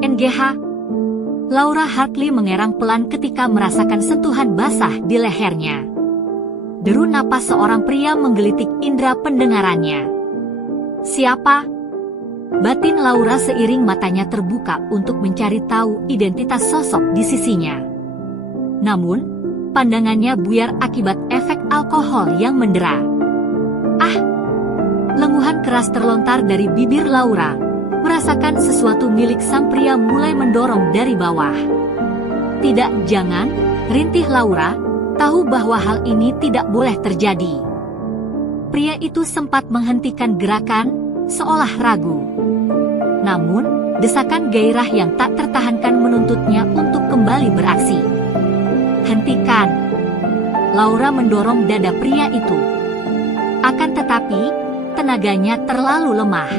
NGH. Laura Hartley mengerang pelan ketika merasakan sentuhan basah di lehernya. Deru napas seorang pria menggelitik indera pendengarannya. Siapa? Batin Laura seiring matanya terbuka untuk mencari tahu identitas sosok di sisinya. Namun, pandangannya buyar akibat efek alkohol yang mendera. Ah! Lenguhan keras terlontar dari bibir Laura, merasakan sesuatu milik sang pria mulai mendorong dari bawah. Tidak, jangan, rintih Laura, tahu bahwa hal ini tidak boleh terjadi. Pria itu sempat menghentikan gerakan, seolah ragu. Namun, desakan gairah yang tak tertahankan menuntutnya untuk kembali beraksi. Hentikan! Laura mendorong dada pria itu. Akan tetapi, tenaganya terlalu lemah.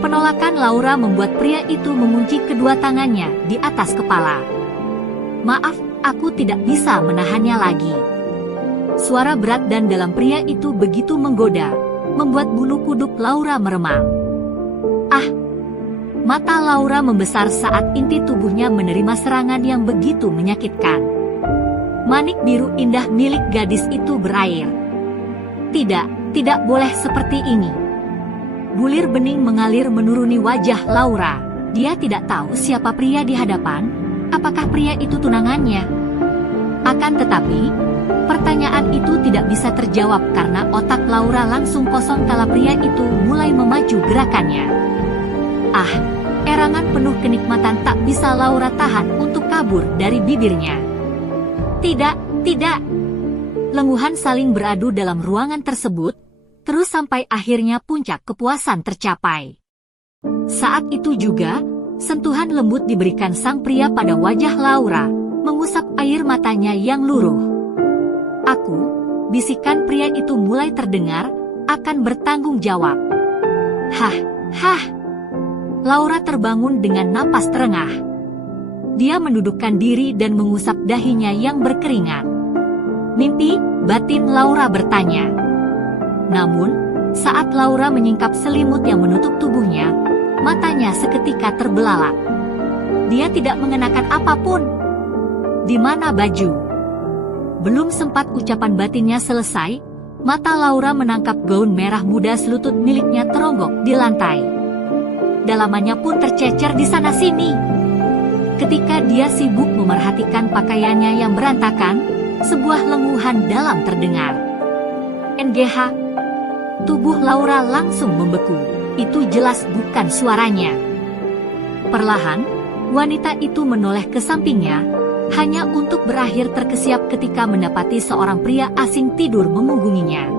Penolakan Laura membuat pria itu mengunci kedua tangannya di atas kepala. Maaf, aku tidak bisa menahannya lagi. Suara berat dan dalam pria itu begitu menggoda, membuat bulu kuduk Laura meremang. Ah! Mata Laura membesar saat inti tubuhnya menerima serangan yang begitu menyakitkan. Manik biru indah milik gadis itu berair. Tidak boleh seperti ini. Bulir bening mengalir menuruni wajah Laura. Dia tidak tahu siapa pria di hadapan, apakah pria itu tunangannya. Akan tetapi, pertanyaan itu tidak bisa terjawab karena otak Laura langsung kosong kala pria itu mulai memacu gerakannya. Ah, erangan penuh kenikmatan tak bisa Laura tahan untuk kabur dari bibirnya. Tidak. Lenguhan saling beradu dalam ruangan tersebut, terus sampai akhirnya puncak kepuasan tercapai. Saat itu juga, sentuhan lembut diberikan sang pria pada wajah Laura, mengusap air matanya yang luruh. Aku, bisikan pria itu mulai terdengar, akan bertanggung jawab. Hah. Laura terbangun dengan napas terengah. Dia mendudukkan diri dan mengusap dahinya yang berkeringat. Mimpi, batin Laura bertanya. Namun, saat Laura menyingkap selimut yang menutup tubuhnya, matanya seketika terbelalak. Dia tidak mengenakan apapun. Di mana baju? Belum sempat ucapan batinnya selesai, mata Laura menangkap gaun merah muda selutut miliknya teronggok di lantai. Dalamannya pun tercecer di sana-sini. Ketika dia sibuk memerhatikan pakaiannya yang berantakan, sebuah lenguhan dalam terdengar. NGH. Tubuh Laura langsung membeku. Itu jelas bukan suaranya. Perlahan, wanita itu menoleh ke sampingnya, hanya untuk berakhir terkesiap ketika mendapati seorang pria asing tidur memunggunginya.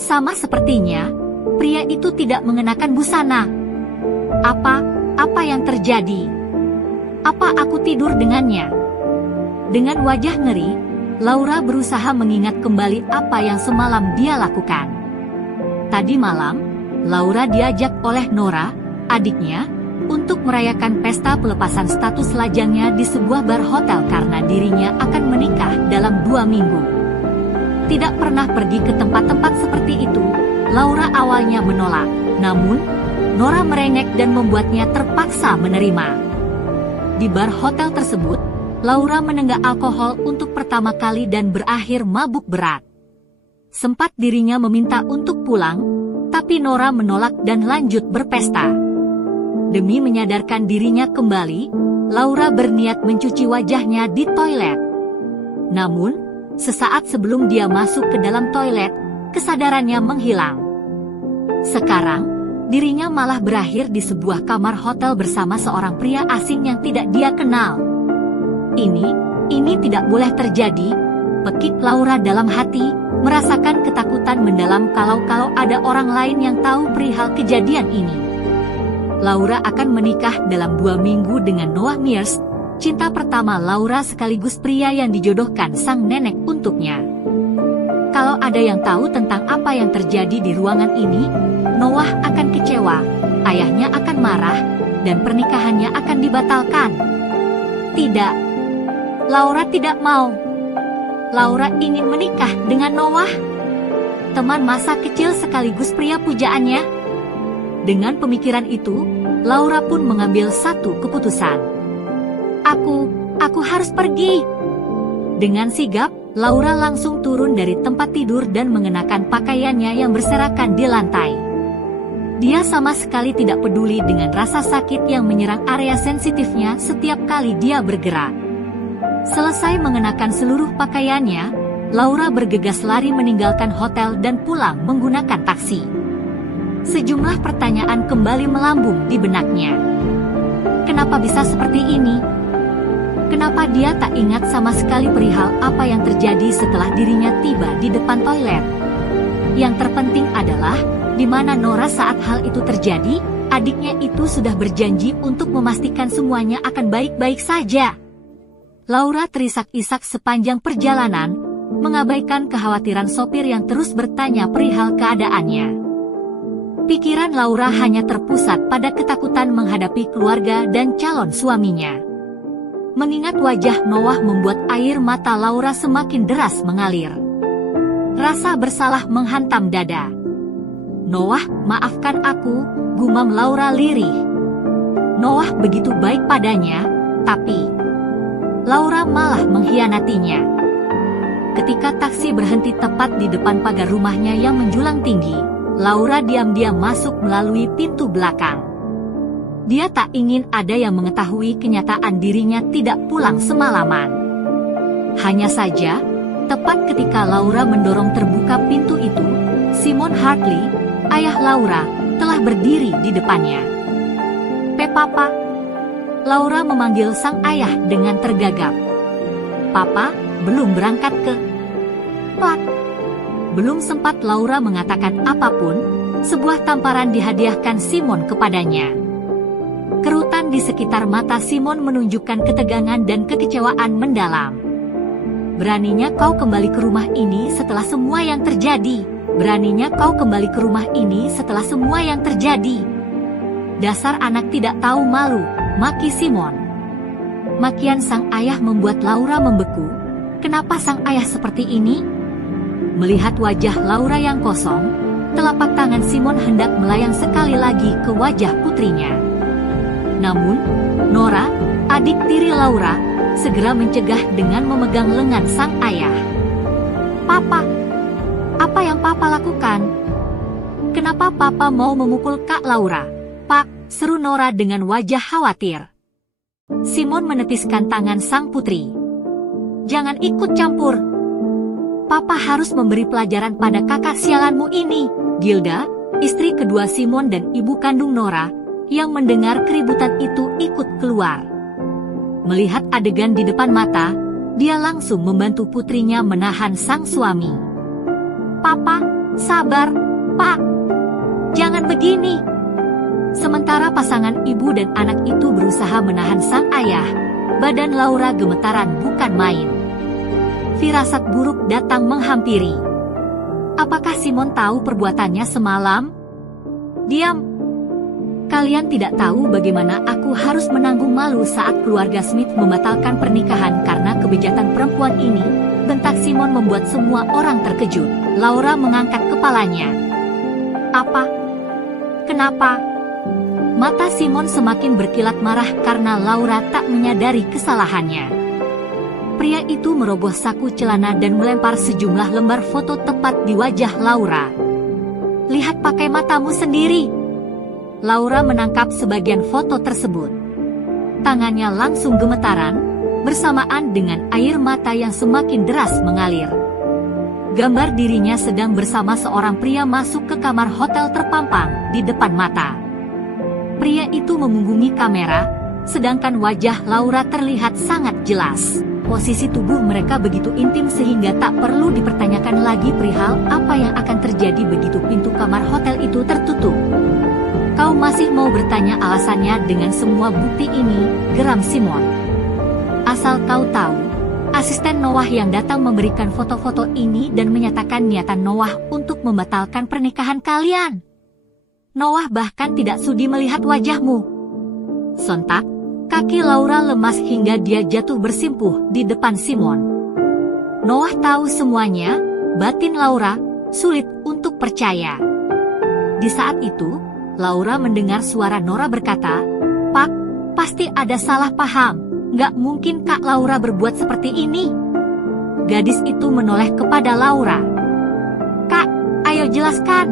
Sama sepertinya, pria itu tidak mengenakan busana. Apa yang terjadi? Apa aku tidur dengannya? Dengan wajah ngeri, Laura berusaha mengingat kembali apa yang semalam dia lakukan. Tadi malam, Laura diajak oleh Nora, adiknya, untuk merayakan pesta pelepasan status lajangnya di sebuah bar hotel karena dirinya akan menikah dalam 2 minggu. Tidak pernah pergi ke tempat-tempat seperti itu, Laura awalnya menolak, namun Nora merengek dan membuatnya terpaksa menerima. Di bar hotel tersebut, Laura menenggak alkohol untuk pertama kali dan berakhir mabuk berat. Sempat dirinya meminta untuk pulang, tapi Nora menolak dan lanjut berpesta. Demi menyadarkan dirinya kembali, Laura berniat mencuci wajahnya di toilet. Namun, sesaat sebelum dia masuk ke dalam toilet, kesadarannya menghilang. Sekarang, dirinya malah berakhir di sebuah kamar hotel bersama seorang pria asing yang tidak dia kenal. Ini tidak boleh terjadi, pekik Laura dalam hati, merasakan ketakutan mendalam kalau ada orang lain yang tahu perihal kejadian ini. Laura akan menikah dalam 2 minggu dengan Noah Mears, cinta pertama Laura sekaligus pria yang dijodohkan sang nenek untuknya. Kalau ada yang tahu tentang apa yang terjadi di ruangan ini, Noah akan kecewa, ayahnya akan marah, dan pernikahannya akan dibatalkan. Tidak. Laura tidak mau. Laura ingin menikah dengan Noah, teman masa kecil sekaligus pria pujaannya. Dengan pemikiran itu, Laura pun mengambil satu keputusan. Aku harus pergi. Dengan sigap, Laura langsung turun dari tempat tidur dan mengenakan pakaiannya yang berserakan di lantai. Dia sama sekali tidak peduli dengan rasa sakit yang menyerang area sensitifnya setiap kali dia bergerak. Selesai mengenakan seluruh pakaiannya, Laura bergegas lari meninggalkan hotel dan pulang menggunakan taksi. Sejumlah pertanyaan kembali melambung di benaknya. Kenapa bisa seperti ini? Kenapa dia tak ingat sama sekali perihal apa yang terjadi setelah dirinya tiba di depan toilet? Yang terpenting adalah, di mana Nora saat hal itu terjadi, adiknya itu sudah berjanji untuk memastikan semuanya akan baik-baik saja. Laura terisak-isak sepanjang perjalanan, mengabaikan kekhawatiran sopir yang terus bertanya perihal keadaannya. Pikiran Laura hanya terpusat pada ketakutan menghadapi keluarga dan calon suaminya. Mengingat wajah Noah membuat air mata Laura semakin deras mengalir. Rasa bersalah menghantam dada. Noah, maafkan aku, gumam Laura lirih. Noah begitu baik padanya, tapi Laura malah mengkhianatinya. Ketika taksi berhenti tepat di depan pagar rumahnya yang menjulang tinggi, Laura diam-diam masuk melalui pintu belakang. Dia tak ingin ada yang mengetahui kenyataan dirinya tidak pulang semalaman. Hanya saja, tepat ketika Laura mendorong terbuka pintu itu, Simon Hartley, ayah Laura, telah berdiri di depannya. Papa. Laura memanggil sang ayah dengan tergagap. Papa, belum berangkat ke Pak. Belum sempat Laura mengatakan apapun, sebuah tamparan dihadiahkan Simon kepadanya. Kerutan di sekitar mata Simon menunjukkan ketegangan dan kekecewaan mendalam. Beraninya kau kembali ke rumah ini setelah semua yang terjadi. Beraninya kau kembali ke rumah ini setelah semua yang terjadi. Dasar anak tidak tahu malu, maki Simon. Makian sang ayah membuat Laura membeku. Kenapa sang ayah seperti ini? Melihat wajah Laura yang kosong, telapak tangan Simon hendak melayang sekali lagi ke wajah putrinya. Namun, Nora, adik tiri Laura, segera mencegah dengan memegang lengan sang ayah. Papa, apa yang Papa lakukan? Kenapa Papa mau memukul Kak Laura? Pak, seru Nora dengan wajah khawatir. Simon menepiskan tangan sang putri. Jangan ikut campur. Papa harus memberi pelajaran pada kakak sialanmu ini. Gilda, istri kedua Simon dan ibu kandung Nora, yang mendengar keributan itu ikut keluar. Melihat adegan di depan mata, dia langsung membantu putrinya menahan sang suami. Papa, sabar, Pak. Jangan begini. Sementara pasangan ibu dan anak itu berusaha menahan sang ayah, badan Laura gemetaran bukan main. Firasat buruk datang menghampiri. Apakah Simon tahu perbuatannya semalam? Diam. Kalian tidak tahu bagaimana aku harus menanggung malu saat keluarga Smith membatalkan pernikahan karena kebejatan perempuan ini, bentak Simon membuat semua orang terkejut. Laura mengangkat kepalanya. Apa? Kenapa? Mata Simon semakin berkilat marah karena Laura tak menyadari kesalahannya. Pria itu merogoh saku celana dan melempar sejumlah lembar foto tepat di wajah Laura. Lihat pakai matamu sendiri. Laura menangkap sebagian foto tersebut. Tangannya langsung gemetaran, bersamaan dengan air mata yang semakin deras mengalir. Gambar dirinya sedang bersama seorang pria masuk ke kamar hotel terpampang di depan mata. Pria itu memunggungi kamera, sedangkan wajah Laura terlihat sangat jelas. Posisi tubuh mereka begitu intim sehingga tak perlu dipertanyakan lagi perihal apa yang akan terjadi begitu pintu kamar hotel itu tertutup. Kau masih mau bertanya alasannya dengan semua bukti ini, geram Simon. Asal kau tahu, asisten Noah yang datang memberikan foto-foto ini dan menyatakan niatan Noah untuk membatalkan pernikahan kalian. Noah bahkan tidak sudi melihat wajahmu. Sontak, kaki Laura lemas hingga dia jatuh bersimpuh di depan Simon. Noah tahu semuanya, batin Laura sulit untuk percaya. Di saat itu, Laura mendengar suara Nora berkata, "Pak, pasti ada salah paham. Nggak mungkin Kak Laura berbuat seperti ini." Gadis itu menoleh kepada Laura. "Kak, ayo jelaskan."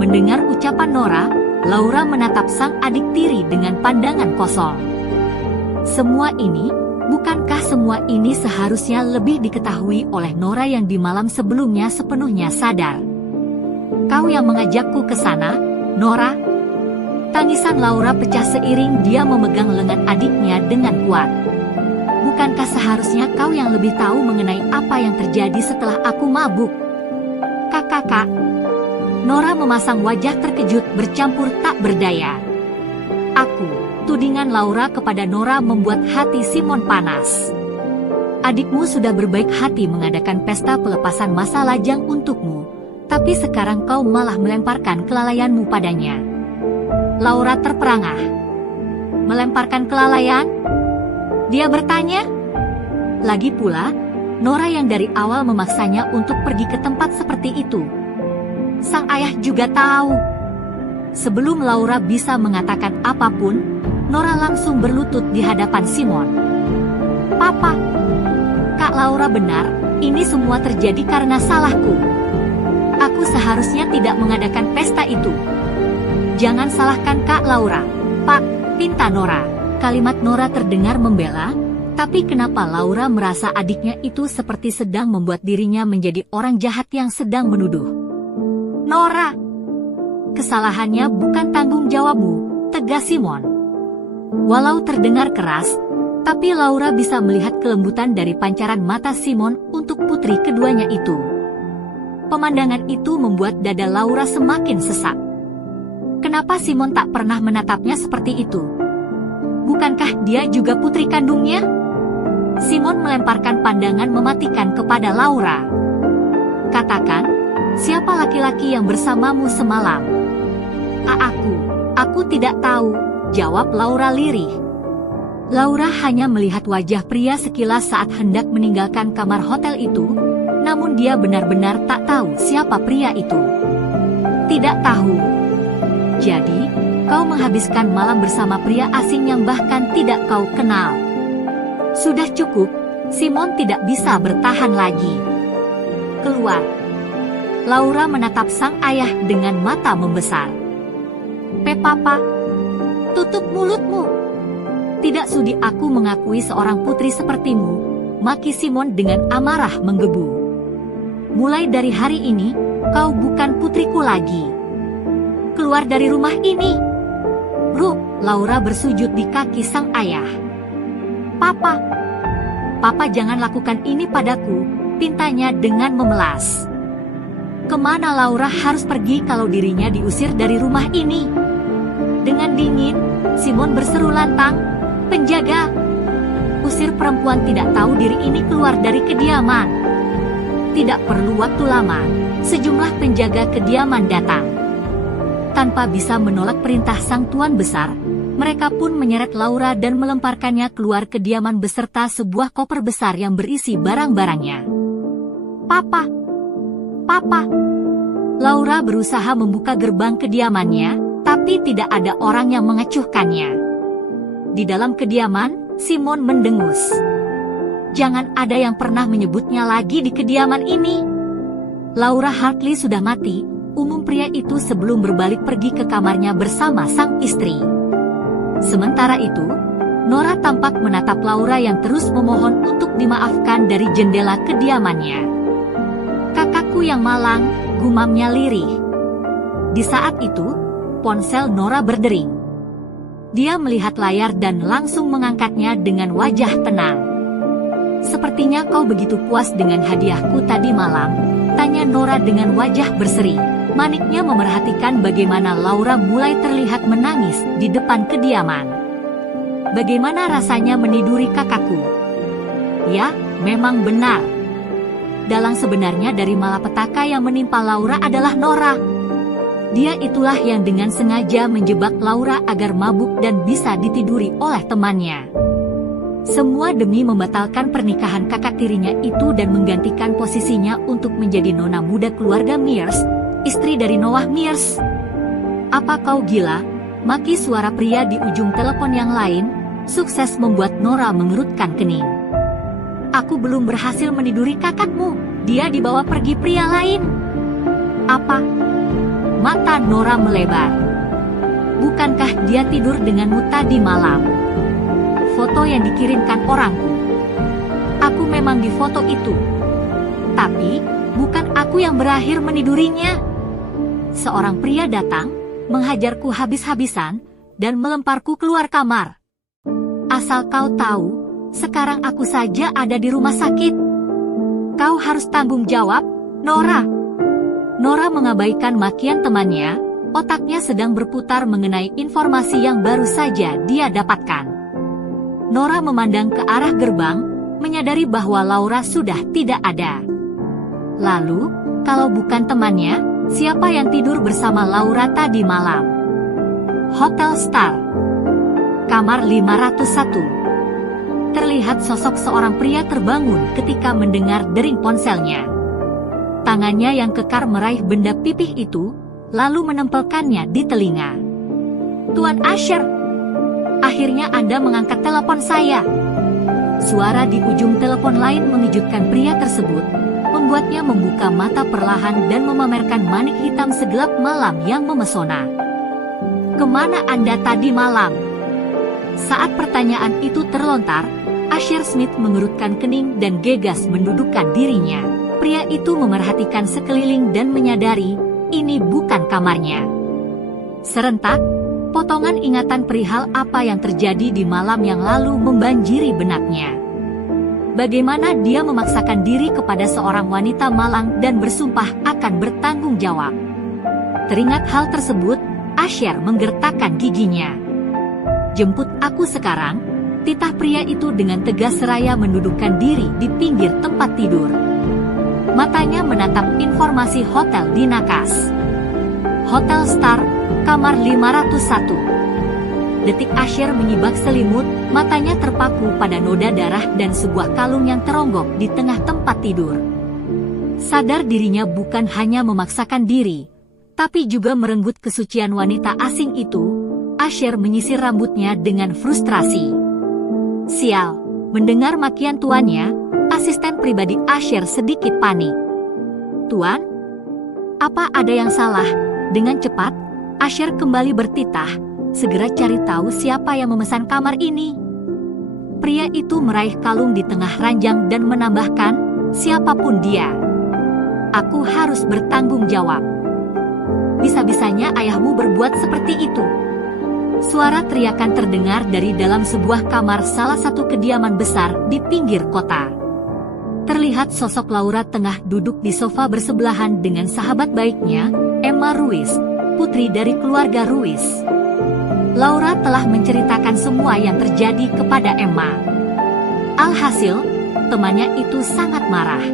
Mendengar ucapan Nora, Laura menatap sang adik tiri dengan pandangan kosong. Bukankah semua ini seharusnya lebih diketahui oleh Nora yang di malam sebelumnya sepenuhnya sadar? "Kau yang mengajakku ke sana, Nora?" Tangisan Laura pecah seiring dia memegang lengan adiknya dengan kuat. "Bukankah seharusnya kau yang lebih tahu mengenai apa yang terjadi setelah aku mabuk?" "Kakak." Nora memasang wajah terkejut bercampur tak berdaya. Tudingan Laura kepada Nora membuat hati Simon panas. "Adikmu sudah berbaik hati mengadakan pesta pelepasan masa lajang untukmu, tapi sekarang kau malah melemparkan kelalaianmu padanya." Laura terperangah. "Melemparkan kelalaian?" dia bertanya. Lagi pula, Nora yang dari awal memaksanya untuk pergi ke tempat seperti itu. Sang ayah juga tahu. Sebelum Laura bisa mengatakan apapun, Nora langsung berlutut di hadapan Simon. "Papa, Kak Laura benar, ini semua terjadi karena salahku. Aku seharusnya tidak mengadakan pesta itu. Jangan salahkan Kak Laura, Pak," pinta Nora. Kalimat Nora terdengar membela, tapi kenapa Laura merasa adiknya itu seperti sedang membuat dirinya menjadi orang jahat yang sedang menuduh? "Nora, kesalahannya bukan tanggung jawabmu," tegas Simon. Walau terdengar keras, tapi Laura bisa melihat kelembutan dari pancaran mata Simon untuk putri keduanya itu. Pemandangan itu membuat dada Laura semakin sesak. Kenapa Simon tak pernah menatapnya seperti itu? Bukankah dia juga putri kandungnya? Simon melemparkan pandangan mematikan kepada Laura. "Katakan, siapa laki-laki yang bersamamu semalam?" Aku tidak tahu," jawab Laura lirih. Laura hanya melihat wajah pria sekilas saat hendak meninggalkan kamar hotel itu, namun dia benar-benar tak tahu siapa pria itu. "Tidak tahu. Jadi, kau menghabiskan malam bersama pria asing yang bahkan tidak kau kenal." "Sudah cukup," Simon tidak bisa bertahan lagi. "Keluar." Laura menatap sang ayah dengan mata membesar. "Papa, tutup mulutmu. Tidak sudi aku mengakui seorang putri sepertimu," maki Simon dengan amarah menggebu. "Mulai dari hari ini, kau bukan putriku lagi. Keluar dari rumah ini." Laura bersujud di kaki sang ayah. Papa jangan lakukan ini padaku," pintanya dengan memelas. Kemana Laura harus pergi kalau dirinya diusir dari rumah ini? Dengan dingin, Simon berseru lantang, "Penjaga! Usir perempuan tidak tahu diri ini keluar dari kediaman." Tidak perlu waktu lama, sejumlah penjaga kediaman datang. Tanpa bisa menolak perintah sang tuan besar, mereka pun menyeret Laura dan melemparkannya keluar kediaman beserta sebuah koper besar yang berisi barang-barangnya. Papa! Laura berusaha membuka gerbang kediamannya, tapi tidak ada orang yang mengecuhkannya. Di dalam kediaman, Simon mendengus. Jangan ada yang pernah menyebutnya lagi di kediaman ini. Laura Hartley sudah mati, umum pria itu sebelum berbalik pergi ke kamarnya bersama sang istri. Sementara itu, Nora tampak menatap Laura yang terus memohon untuk dimaafkan dari jendela kediamannya. "Kakakku yang malang," gumamnya lirih. Di saat itu, ponsel Nora berdering. Dia melihat layar dan langsung mengangkatnya dengan wajah tenang. "Sepertinya kau begitu puas dengan hadiahku tadi malam?" tanya Nora dengan wajah berseri. Maniknya memerhatikan bagaimana Laura mulai terlihat menangis di depan kediaman. "Bagaimana rasanya meniduri kakakku?" "Ya, memang benar." Dalang sebenarnya dari malapetaka yang menimpa Laura adalah Nora. Dia itulah yang dengan sengaja menjebak Laura agar mabuk dan bisa ditiduri oleh temannya. Semua demi membatalkan pernikahan kakak tirinya itu dan menggantikan posisinya untuk menjadi nona muda keluarga Mears, istri dari Noah Mears. Apa kau gila? Maki suara pria di ujung telepon yang lain, sukses membuat Nora mengerutkan kening. Aku belum berhasil meniduri kakakmu, dia dibawa pergi pria lain. Apa? Mata Nora melebar. Bukankah dia tidur denganmu tadi malam? Foto yang dikirimkan orangku. Aku memang di foto itu. Tapi, bukan aku yang berakhir menidurinya. Seorang pria datang, menghajarku habis-habisan, dan melemparku keluar kamar. Asal kau tahu, sekarang aku saja ada di rumah sakit. Kau harus tanggung jawab, Nora. Nora mengabaikan makian temannya, otaknya sedang berputar mengenai informasi yang baru saja dia dapatkan. Nora memandang ke arah gerbang, menyadari bahwa Laura sudah tidak ada. Lalu, kalau bukan temannya, siapa yang tidur bersama Laura tadi malam? Hotel Star, kamar 501. Terlihat sosok seorang pria terbangun ketika mendengar dering ponselnya. Tangannya yang kekar meraih benda pipih itu, lalu menempelkannya di telinga. Tuan Asher, akhirnya Anda mengangkat telepon saya. Suara di ujung telepon lain mengejutkan pria tersebut, membuatnya membuka mata perlahan dan memamerkan manik hitam segelap malam yang memesona. Kemana Anda tadi malam? Saat pertanyaan itu terlontar, Asher Smith mengerutkan kening dan gegas mendudukkan dirinya. Pria itu memerhatikan sekeliling dan menyadari, ini bukan kamarnya. Serentak, potongan ingatan perihal apa yang terjadi di malam yang lalu membanjiri benaknya. Bagaimana dia memaksakan diri kepada seorang wanita malang dan bersumpah akan bertanggung jawab. Teringat hal tersebut, Asher menggertakkan giginya. Jemput aku sekarang, titah pria itu dengan tegas seraya mendudukkan diri di pinggir tempat tidur. Matanya menatap informasi hotel di nakas. Hotel Star, kamar 501. Detik Asher menyibak selimut, matanya terpaku pada noda darah dan sebuah kalung yang teronggok di tengah tempat tidur. Sadar dirinya bukan hanya memaksakan diri, tapi juga merenggut kesucian wanita asing itu, Asher menyisir rambutnya dengan frustrasi. Sial, mendengar makian tuannya, asisten pribadi Asher sedikit panik. Tuan? Apa ada yang salah? Dengan cepat, Asher kembali bertitah, segera cari tahu siapa yang memesan kamar ini. Pria itu meraih kalung di tengah ranjang dan menambahkan, siapapun dia. Aku harus bertanggung jawab. Bisa-bisanya ayahmu berbuat seperti itu. Suara teriakan terdengar dari dalam sebuah kamar salah satu kediaman besar di pinggir kota. Terlihat sosok Laura tengah duduk di sofa bersebelahan dengan sahabat baiknya, Emma Ruiz, putri dari keluarga Ruiz. Laura telah menceritakan semua yang terjadi kepada Emma. Alhasil, temannya itu sangat marah.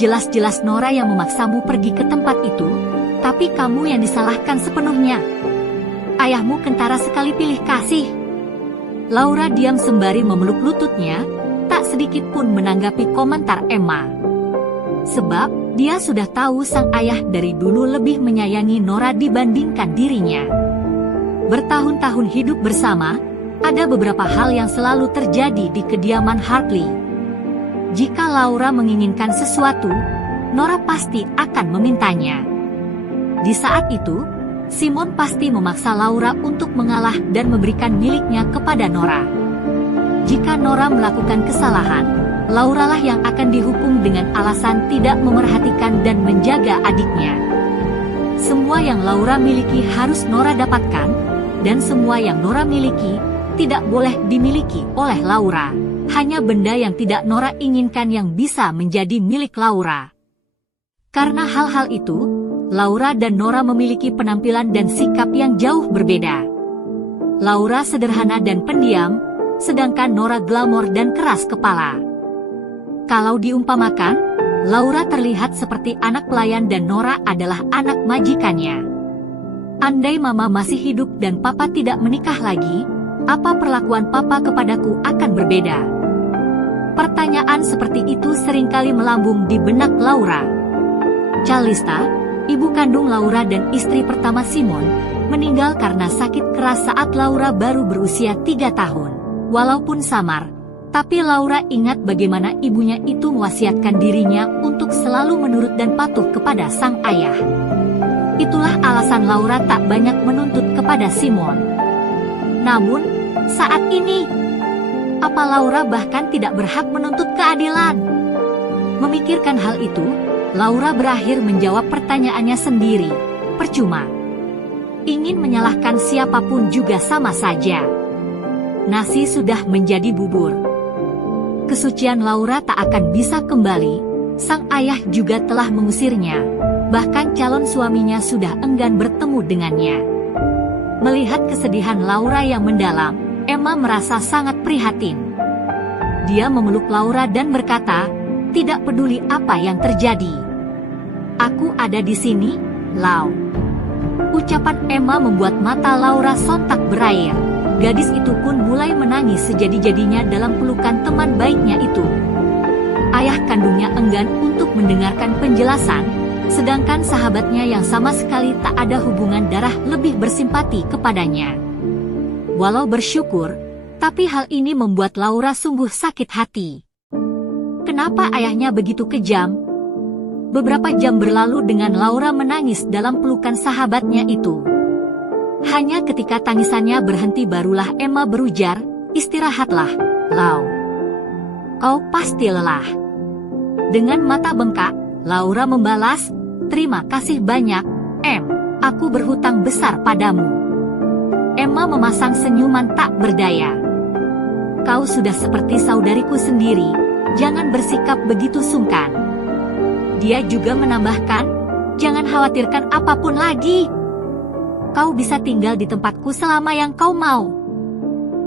Jelas-jelas Nora yang memaksamu pergi ke tempat itu, tapi kamu yang disalahkan sepenuhnya. Ayahmu kentara sekali pilih kasih. Laura diam sembari memeluk lututnya, tak sedikit pun menanggapi komentar Emma. Sebab, dia sudah tahu sang ayah dari dulu lebih menyayangi Nora dibandingkan dirinya. Bertahun-tahun hidup bersama, ada beberapa hal yang selalu terjadi di kediaman Hartley. Jika Laura menginginkan sesuatu, Nora pasti akan memintanya. Di saat itu, Simon pasti memaksa Laura untuk mengalah dan memberikan miliknya kepada Nora. Jika Nora melakukan kesalahan, Laura lah yang akan dihukum dengan alasan tidak memerhatikan dan menjaga adiknya. Semua yang Laura miliki harus Nora dapatkan, dan semua yang Nora miliki tidak boleh dimiliki oleh Laura. Hanya benda yang tidak Nora inginkan yang bisa menjadi milik Laura. Karena hal-hal itu, Laura dan Nora memiliki penampilan dan sikap yang jauh berbeda. Laura sederhana dan pendiam, sedangkan Nora glamor dan keras kepala. Kalau diumpamakan, Laura terlihat seperti anak pelayan dan Nora adalah anak majikannya. Andai Mama masih hidup dan Papa tidak menikah lagi, apa perlakuan Papa kepadaku akan berbeda? Pertanyaan seperti itu seringkali melambung di benak Laura. Calista, ibu kandung Laura dan istri pertama Simon, meninggal karena sakit keras saat Laura baru berusia 3 tahun. Walaupun samar, tapi Laura ingat bagaimana ibunya itu mewasiatkan dirinya untuk selalu menurut dan patuh kepada sang ayah. Itulah alasan Laura tak banyak menuntut kepada Simon. Namun, saat ini, apa Laura bahkan tidak berhak menuntut keadilan? Memikirkan hal itu, Laura berakhir menjawab pertanyaannya sendiri. Percuma. Ingin menyalahkan siapapun juga sama saja. Nasi sudah menjadi bubur. Kesucian Laura tak akan bisa kembali. Sang ayah juga telah mengusirnya. Bahkan calon suaminya sudah enggan bertemu dengannya. Melihat kesedihan Laura yang mendalam, Emma merasa sangat prihatin. Dia memeluk Laura dan berkata, "Tidak peduli apa yang terjadi. Aku ada di sini, Lau." Ucapan Emma membuat mata Laura sontak berair. Gadis itu pun mulai menangis sejadi-jadinya dalam pelukan teman baiknya itu. Ayah kandungnya enggan untuk mendengarkan penjelasan, sedangkan sahabatnya yang sama sekali tak ada hubungan darah lebih bersimpati kepadanya. Walau bersyukur, tapi hal ini membuat Laura sungguh sakit hati. Kenapa ayahnya begitu kejam? Beberapa jam berlalu dengan Laura menangis dalam pelukan sahabatnya itu. Hanya ketika tangisannya berhenti barulah Emma berujar, "Istirahatlah, Lau. Kau pasti lelah." Dengan mata bengkak, Laura membalas, "Terima kasih banyak, Em. Aku berhutang besar padamu." Emma memasang senyuman tak berdaya. "Kau sudah seperti saudariku sendiri, jangan bersikap begitu sungkan." Dia juga menambahkan, "Jangan khawatirkan apapun lagi. Kau bisa tinggal di tempatku selama yang kau mau."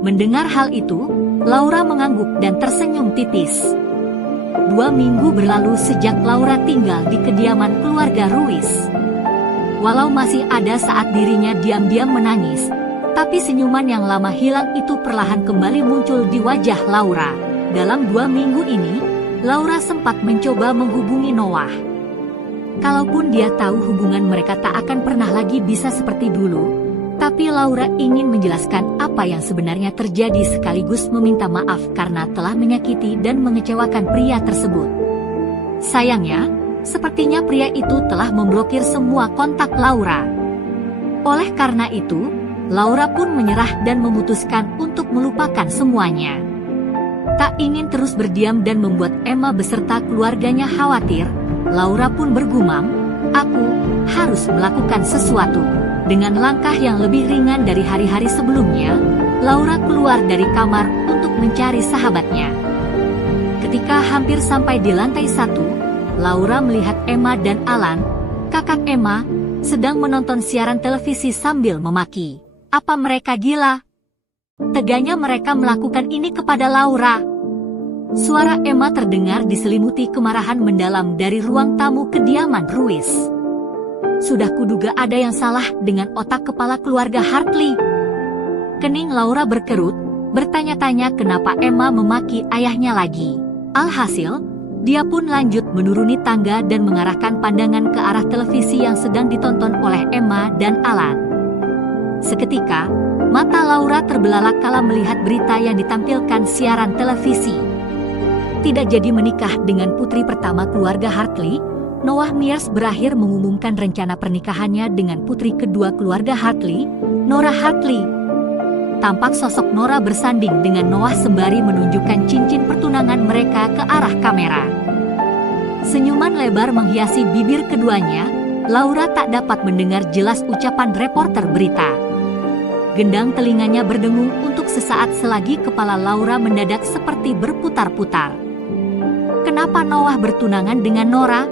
Mendengar hal itu, Laura mengangguk dan tersenyum tipis. 2 minggu berlalu sejak Laura tinggal di kediaman keluarga Ruiz. Walau masih ada saat dirinya diam-diam menangis, tapi senyuman yang lama hilang itu perlahan kembali muncul di wajah Laura. Dalam 2 minggu ini, Laura sempat mencoba menghubungi Noah. Kalaupun dia tahu hubungan mereka tak akan pernah lagi bisa seperti dulu, tapi Laura ingin menjelaskan apa yang sebenarnya terjadi sekaligus meminta maaf karena telah menyakiti dan mengecewakan pria tersebut. Sayangnya, sepertinya pria itu telah memblokir semua kontak Laura. Oleh karena itu, Laura pun menyerah dan memutuskan untuk melupakan semuanya. Tak ingin terus berdiam dan membuat Emma beserta keluarganya khawatir, Laura pun bergumam, "Aku harus melakukan sesuatu." Dengan langkah yang lebih ringan dari hari-hari sebelumnya, Laura keluar dari kamar untuk mencari sahabatnya. Ketika hampir sampai di lantai 1, Laura melihat Emma dan Alan, kakak Emma, sedang menonton siaran televisi sambil memaki. Apa mereka gila? Teganya mereka melakukan ini kepada Laura. Suara Emma terdengar diselimuti kemarahan mendalam dari ruang tamu kediaman Ruiz. Sudah kuduga ada yang salah dengan otak kepala keluarga Hartley. Kening Laura berkerut, bertanya-tanya kenapa Emma memaki ayahnya lagi. Alhasil, dia pun lanjut menuruni tangga dan mengarahkan pandangan ke arah televisi yang sedang ditonton oleh Emma dan Alan. Seketika, mata Laura terbelalak kala melihat berita yang ditampilkan siaran televisi. Tidak jadi menikah dengan putri pertama keluarga Hartley, Noah Mears berakhir mengumumkan rencana pernikahannya dengan putri kedua keluarga Hartley, Nora Hartley. Tampak sosok Nora bersanding dengan Noah sembari menunjukkan cincin pertunangan mereka ke arah kamera. Senyuman lebar menghiasi bibir keduanya, Laura tak dapat mendengar jelas ucapan reporter berita. Gendang telinganya berdengung untuk sesaat selagi kepala Laura mendadak seperti berputar-putar. Kenapa Noah bertunangan dengan Nora?